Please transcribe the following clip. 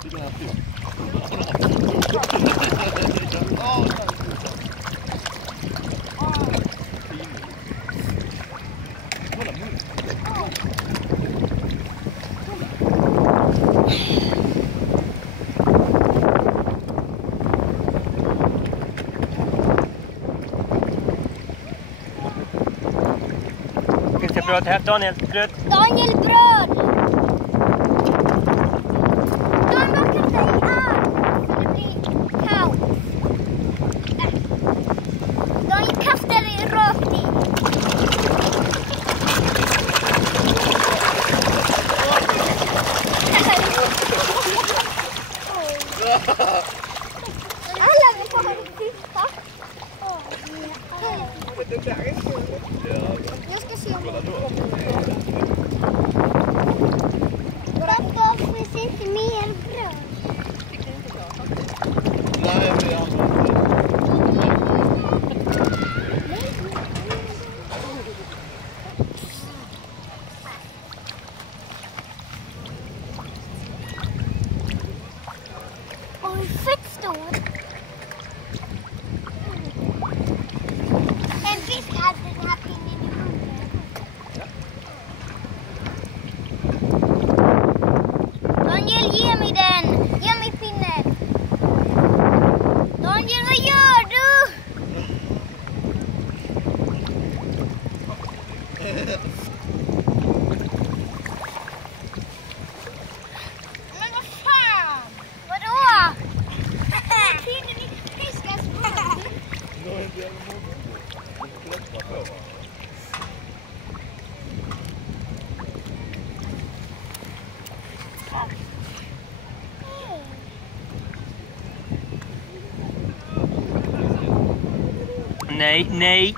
Finns det bröd här? Daniel, bröd? Daniel, bröd! Daniel, kan säga det blir kaos. Daniel kastar det rakt i. Alla vill ha det sista. Jag ska se om det pappa, finns inte mer bröd? Tycker du inte bra? Nej, det är Oj, fett stor. En fisk hade den här pinnen i munnen. Daniel, ge mig den. Ge mig pinnen. Daniel, vad gör du? Men vad fan? Vadå? Pinnen i fiskens mun. Nej, nej.